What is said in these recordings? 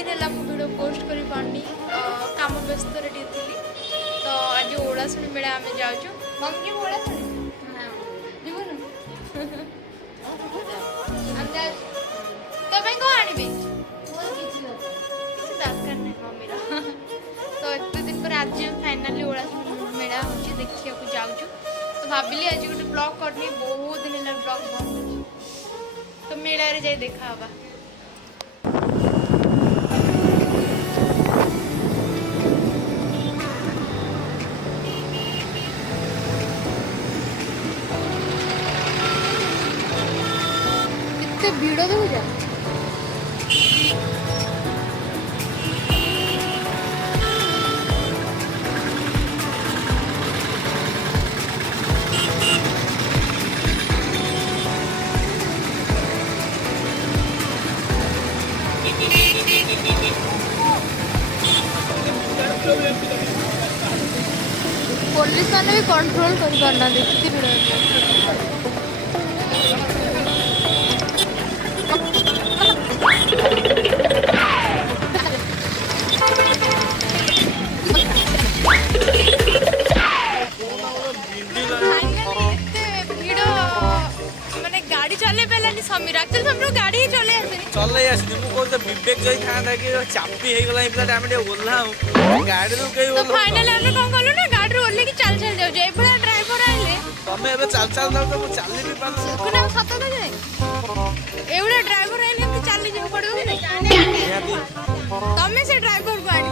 दिन है video post कर पारनी काम व्यस्त थी तो आज ओडाशुणी मेला आम जाऊँ मम्मी ओडाशुणी जीवन तो कौन आनबी दरकार नहीं मम्मीर तो एत दिन पर आज फाइनाली ओडाशुणी मेला हूँ देखा जाऊँ तो भाविली आज गोटे ब्लॉग करनी बहुत दिन है ब्लॉग बंद तो मेला रे जाई देखा हवा कितने भीड़ हो जा पुलिस मैंने भी कंट्रोल कर पारना देखती भिड़ माने गाड़ी चले पेलानी समीर एक्चुअली समीर गाड़ी ही चले चले आसी मु को विवेक जई था कि चापी हे गला इपला टाइम डे ओल्हा गाड़ी रो कई तो फाइनली हमने कोन कलु ना गाड़ी रो ओल्ले की चल चल जाऊ जे बड़ा ड्राइवर आइले तमे एबे चल चल जाऊ तो चली भी पान कोना सत तो जाय एवडा ड्राइवर आइले हम चली जाऊ पड़ो कि नहीं तमे से ड्राइवर को आनी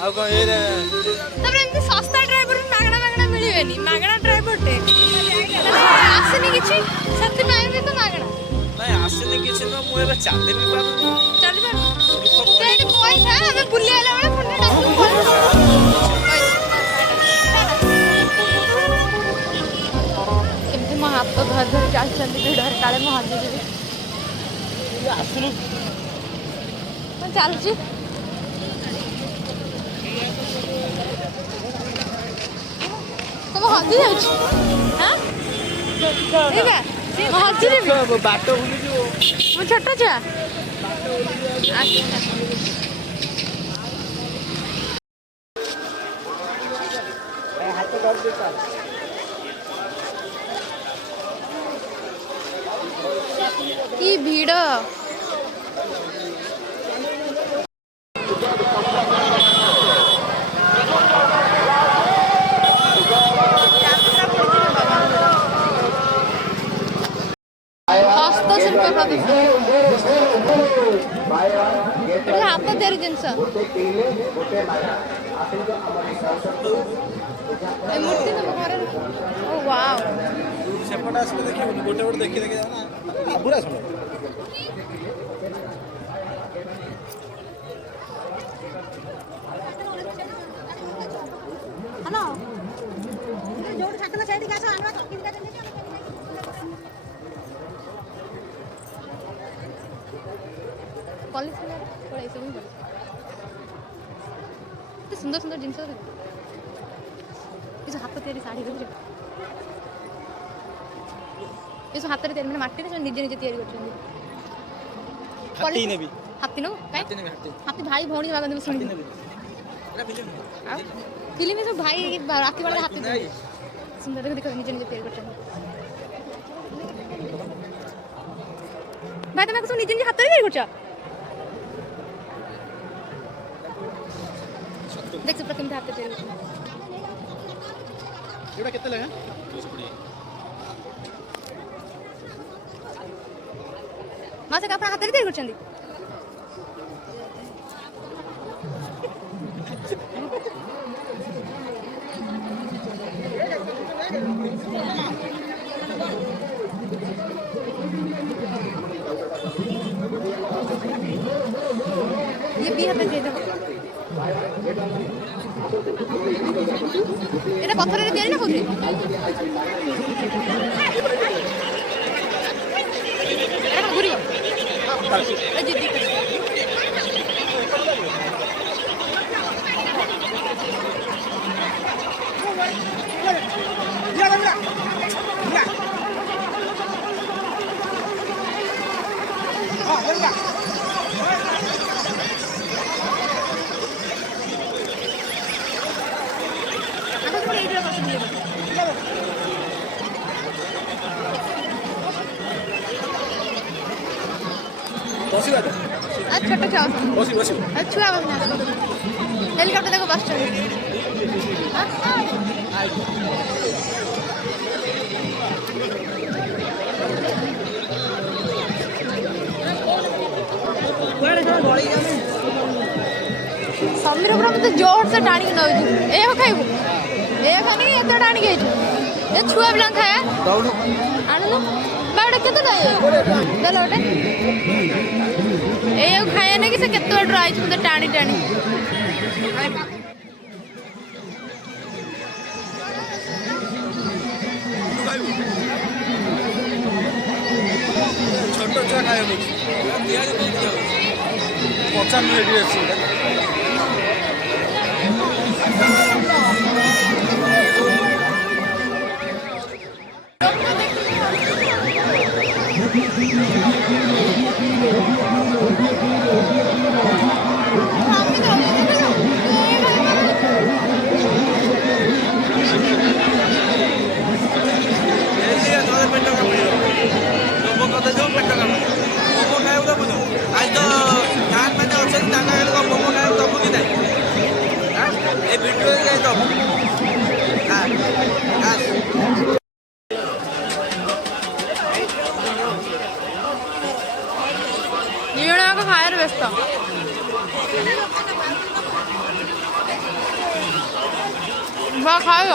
आ को ए रे तबरे एमती सस्ता ड्राइवर मागणा मागणा मिलिबेनी मागणा ड्राइवर टे आसनी किछि सत्य में भी तो मागणा नहीं आसने किछि न मु एबे चली भी पान चली पान तेरे कोई था हमें बुल्ली आला वाला फोन डाक एमती म हाथ तो धर धर चल चल भिड़ काले म हाथ दे आसनु मैं चल छी तुम हाथी जाऊ हां ठीक है हाथी रे बाटो बुली जो मु छोटा छा हाथ धर दे चल की भीड़ हस्तशिल्प हाथ ତିଆରି ଜିନିଷ ଏ ମୂର୍ତ୍ତି ତମ ଘରେ ଓ ୱାଓ ସେପଟ ଆସିଲେ ଦେଖିବୁନି ଗୋଟେ ଗୋଟେ ଦେଖି ଦେଖି ଯାଉ ନା ପୁରା ଶୁଣ ହ୍ୟାଲୋ ଯୋଉଠି ଠାକୁର ସେଇଠିକି ଆସ ଆଣିବା କିଣିକା ଦେଲେ कॉलेज पढ़ाई सब तो सुंदर सुंदर जिनस ये हाथ तैयारी शाढ़ी देखो ये हाथ में मैंने माटी निजे निजे तैयारी हाथी नो हाथी भाई भौणी मागते शुणी फिल्म सब भाई राखी वाला हाथी सुंदर देखो देखो निजे निजे तैयारी कर भाई तुम सब निजे निजे हाथ तैयारी कर देख सब केमती हाथ तैयारी एटा केते लगा मासे का अपना हाथ तैयारी करछंदी ये भी हाथ दे दो এটা পথরের তৈরি না কোথায় এটা ঘুরি এই যে দিকে ବସିବା ଛୋଟ ଛୁଆ ବସି ବସି ଛୁଆ ହେଲିକପ୍ଟର ଦେଖ ବସୁଛନ୍ତି ସମୀର ପୁରା ମତେ ଜୋର ସେ ଟାଣିକି ନଉଛି ଏ ଖାଇବୁ ଏ ଖାନି ଏତେ ଟାଣିକି ହେଇଛୁ ଏ ଛୁଆ ପିଲାଙ୍କୁ ଖାଇବା ଆଣୁନୁ ବାଟ କେତେ ଦେଲ ଗୋଟେ ଏଇଆକୁ ଖାଇବା ନାକି ସେ କେତେ ବାଟରୁ ଆଇଛି ମତେ ଟାଣି ଟାଣି ଛୋଟ ଛୁଆ ଖାଇବା ପଚାଶ ମିନିଟ୍ ଅଛି ଖାଇବାର ବ୍ୟସ୍ତ ଖାଇବ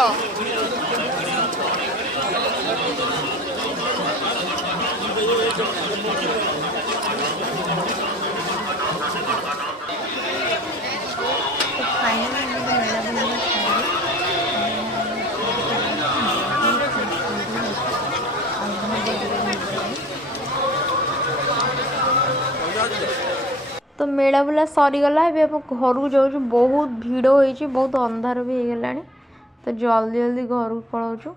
तो मेला बुला सरीगला घर को जाऊँ बहुत भिड़ होती बहुत अंधार भी हो गलानी तो जल्दी जल्दी घर को पलाऊँ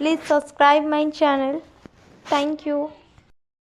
please subscribe my channel thank you.